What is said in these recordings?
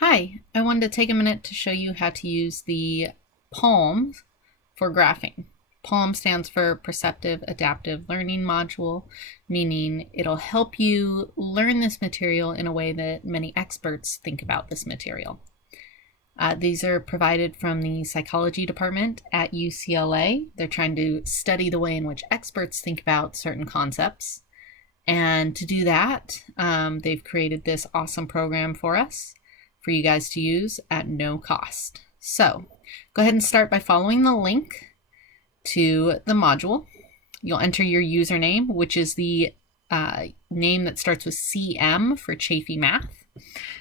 Hi, I wanted to take a minute to show you how to use the PALM for graphing. PALM stands for Perceptive Adaptive Learning Module, meaning it'll help you learn this material in a way that many experts think about this material. These are provided from the psychology department at UCLA. They're trying to study the way in which experts think about certain concepts. And to do that, they've created this awesome program for us, for you guys to use at no cost. So go ahead and start by following the link to the module. You'll enter your username, which is the name that starts with CM for Chafee Math,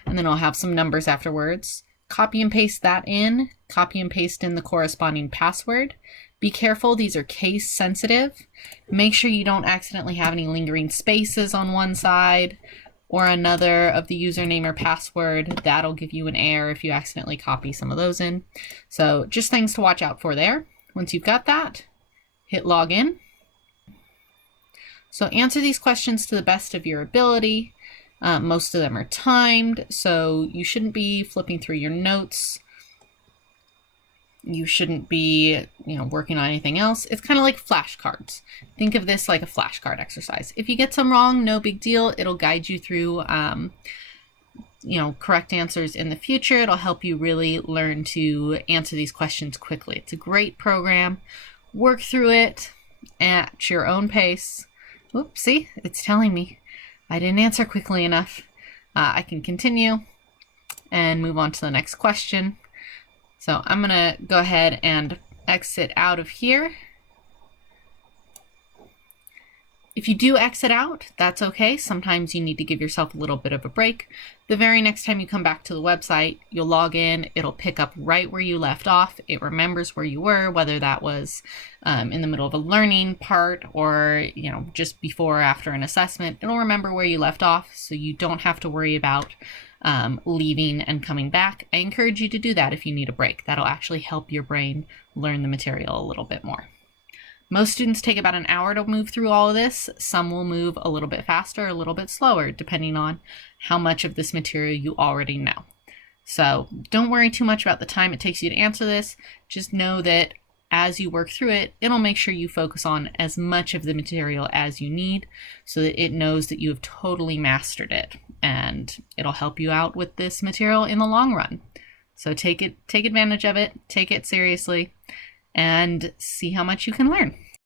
and then I'll have some numbers afterwards. Copy and paste that in, copy and paste in the corresponding password. Be careful, these are case sensitive. Make sure you don't accidentally have any lingering spaces on one side or another of the username or password. That'll give you an error if you accidentally copy some of those in. So just things to watch out for there. Once you've got that, hit login. So answer these questions to the best of your ability. Most of them are timed, so you shouldn't be flipping through your notes. You shouldn't be, working on anything else. It's kind of like flashcards. Think of this like a flashcard exercise. If you get some wrong, no big deal. It'll guide you through, correct answers in the future. It'll help you really learn to answer these questions quickly. It's a great program. Work through it at your own pace. Oops, see, it's telling me I didn't answer quickly enough. I can continue and move on to the next question. So I'm going to go ahead and exit out of here. If you do exit out, that's okay. Sometimes you need to give yourself a little bit of a break. The very next time you come back to the website, you'll log in, it'll pick up right where you left off. It remembers where you were, whether that was in the middle of a learning part or, just before or after an assessment. It'll remember where you left off, so you don't have to worry about leaving and coming back. I encourage you to do that if you need a break. That'll actually help your brain learn the material a little bit more. Most students take about an hour to move through all of this. Some will move a little bit faster, a little bit slower, depending on how much of this material you already know. So don't worry too much about the time it takes you to answer this. Just know that as you work through it, it'll make sure you focus on as much of the material as you need so that it knows that you have totally mastered it, and it'll help you out with this material in the long run. So take advantage of it, take it seriously, and see how much you can learn.